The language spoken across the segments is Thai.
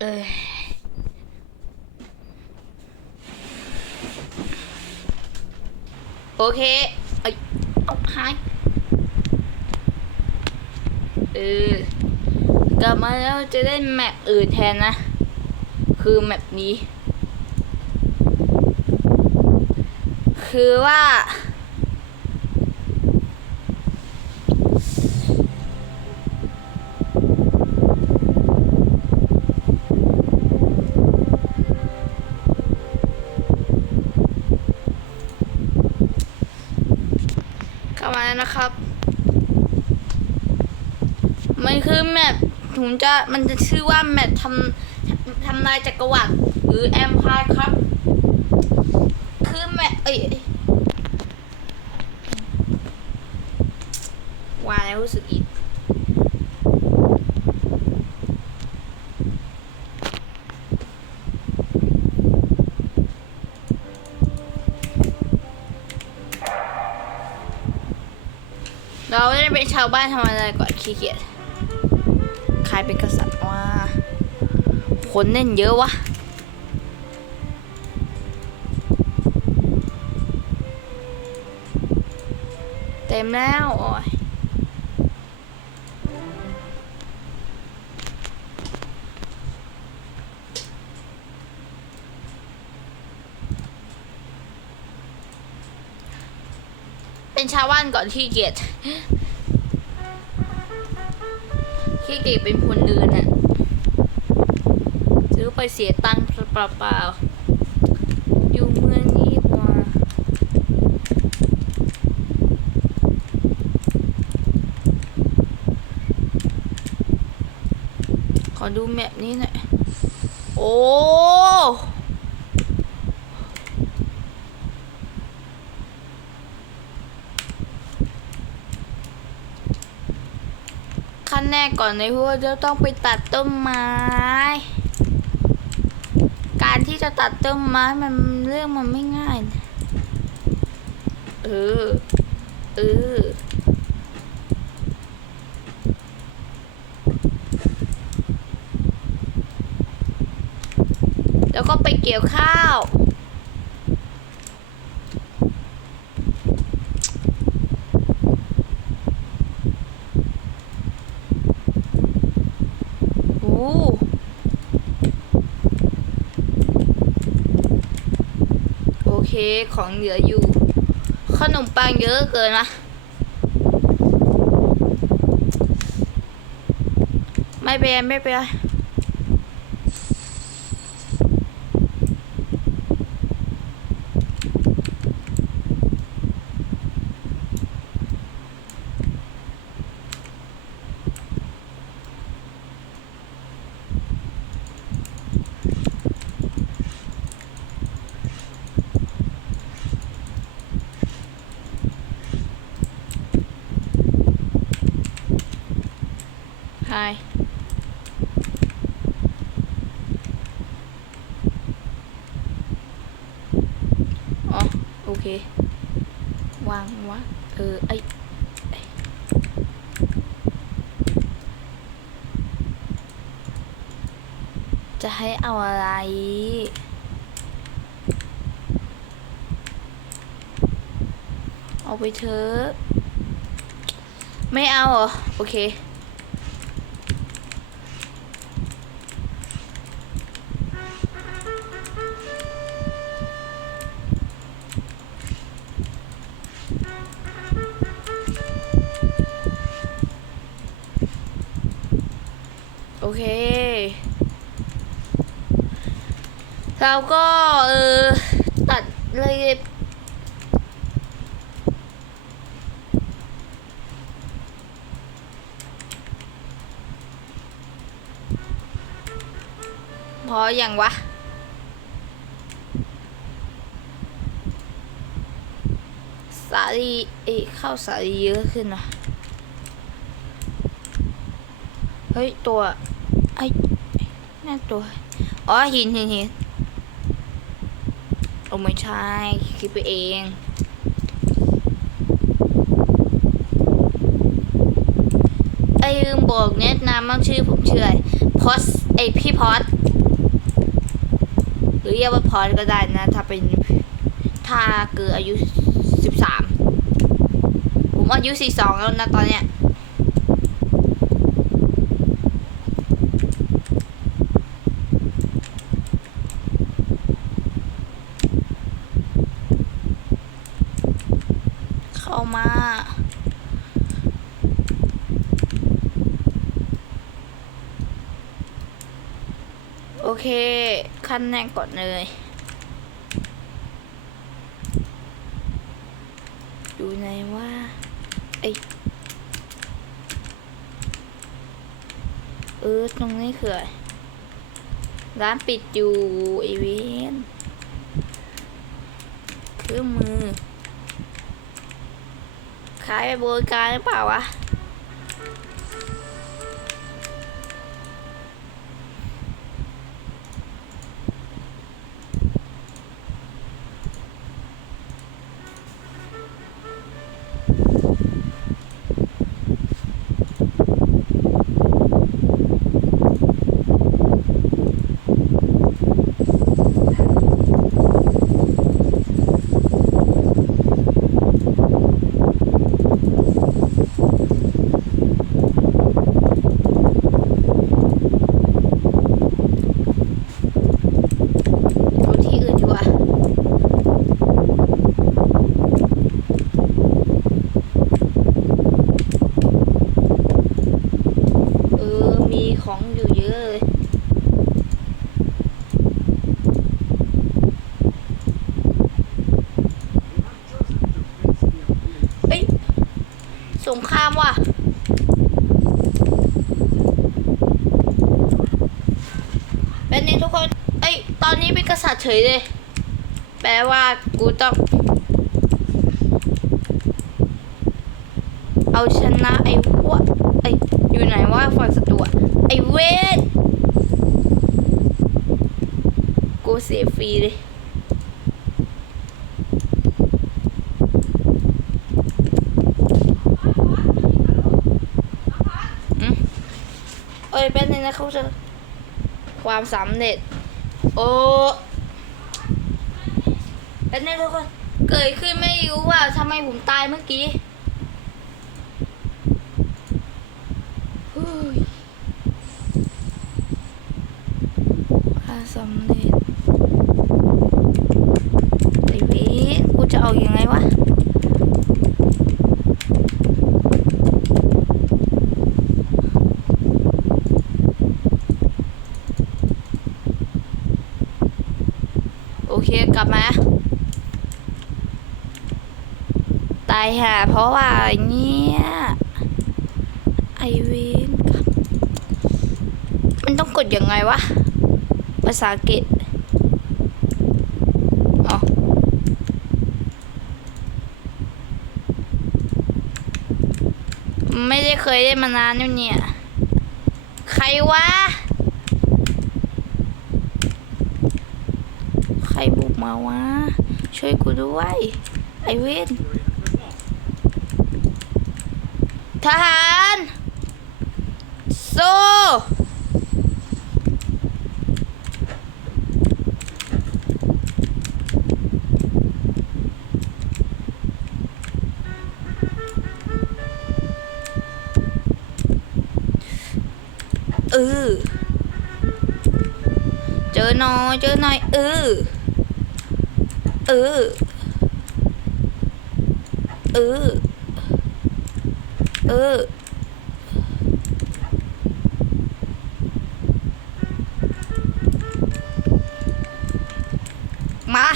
เออโอเคเอ้ยเอาหายเออกลับมาแล้วจะเล่นแมปอื่นแทนนะ คือแมปนี้ คือว่า มาแล้วนะครับ มันคือแมปผมจะมันจะชื่อว่าแมปทำทำนายจักรวรรดิหรือแอมพายครับ คือแมปเอ้ยวายแล้วรู้สึกอีาวบ้านทำอะไรก่อนขี้เกียจใครเป็นกษัตริย์ว่าคนเล่นเยอะวะเต็มแล้วโอ้ยเป็นชาวบ้านก่อนขี้เกียจ ขี้เกียจเป็นคนเดินน่ะซื้อไปเสียตังค์เปล่าๆอยู่เมืองนี้กว่า ขอดูแมปนี้หน่อย โอ้ ขั้ นแรกก่อนในพวกจะต้องไปตัดต้นไม้ การที่จะตัดต้นไม้มันเรื่องมันไม่ง่ายนะเออเออแล้วก็ไปเกี่ยวข้าว โอเค ของเหลืออยู่ ขนมปังเยอะเกินนะไม่เป็นไรไม่เป็นไร ใช่อ๋อ โอเค วางวะเออ ไอจะให้เอาอะไร เอาไปเถอะ ไม่เอาเหรอ โอเค เค เราก็เออตัดเลยพออย่างวะ สาลีเอ้ข้าวสาลีเยอะขึ้นนะเฮ้ย ตัว นั่นตัวอ๋อหินหินหินโอ้ไม่ใช่คิดไปเองไอ้ลืมบอกแนะนำมั่งชื่อผมชื่ออะไรพอสไอพี่พอสรือเรียกว่าพอก็ได้นะ ถ้าเป็นถ้าเกิดอายุสิบสามผมอายุสี่สองแล้วนะตอนเนี้ย เข้ามา โอเค ขั้ นแรกก่อนเลยอยู่ไหนว่าไอเออตรงนี้คือร้านปิดอยู่ไอเวนเครื่องมือขายไปบริการหรือเปล่าวะ ดูที่อื่นดีกว่า เออ มีของอยู่เยอะเลย เอ้ย สงครามว่ะ เป็นนี้ทุกคน เอ้ย ตอนนี้เป็นกษัตริย์เฉยเลย แปลว่ากูต้อง เอาชนะไอ้พวกไอ้อยู่ไหนว่าฝั่งศัตรูอะไอ้เวท กูเสียฟรีเลยอืมเอ้ยเป็นนึงนะเขาจะ ความสำเร็จ โอ้เป็นไงทุกคน เกิดขึ้นไม่รู้ว่าทำไมผมตายเมื่อกี้เฮ้ยความสำเร็จไอ้เว้กูจะเอาอยัางไงวะ โอเคกลับมา ตายห่าเพราะว่าเนี้ยไอเวนมันต้องกดยังไงวะ ภาษาอังกฤษอ๋อไม่ได้เคยเล่นมานานแล้วเนี่ย ใครวะ ใครบุก มาวะ ช่วยกูด้วย ไอเวนทหารโซเออเจอหน่อยเจอหน่อยเออ เออเออเออ มา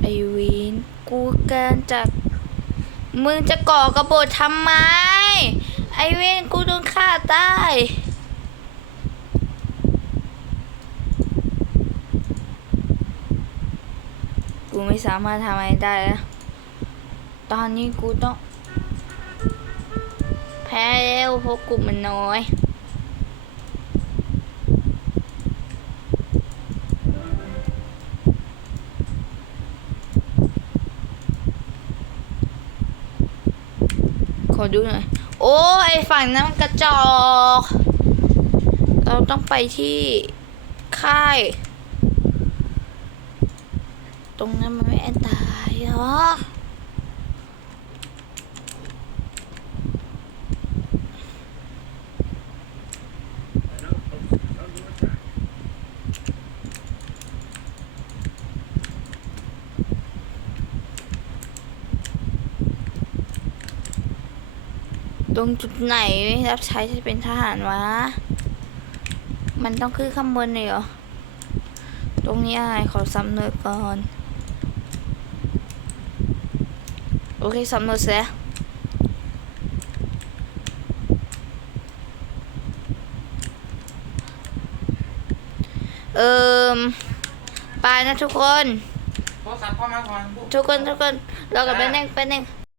ไอวิน กูเกินจากมึงจะก่อกระบฏทำไม ไอเวนกูโดนฆ่าตายกูไม่สามารถทำอะไรได้แล้วตอนนี้กูต้อง แพ้แล้วเพราะกลุ่มมันน้อย ขอดูหน่อย โอ้ไอฝั่งนั้นมันกระจอก เราต้องไปที่ค่าย ตรงนั้นมันไม่อันตรายเหรอ ตรงจุดไหนรับใช้จะเป็นทหารวะ มันต้องขึ้นข้างบนเลยเหรอ ตรงนี้อะไรขอสำเนาก่อน โอเคสำเนาเสร็จแล้วเอิมไปนะทุกคนโทรศัพท์พ่อมาก่อนทุกคนทุกคนรอกับแป๊บนึงแป๊บนึง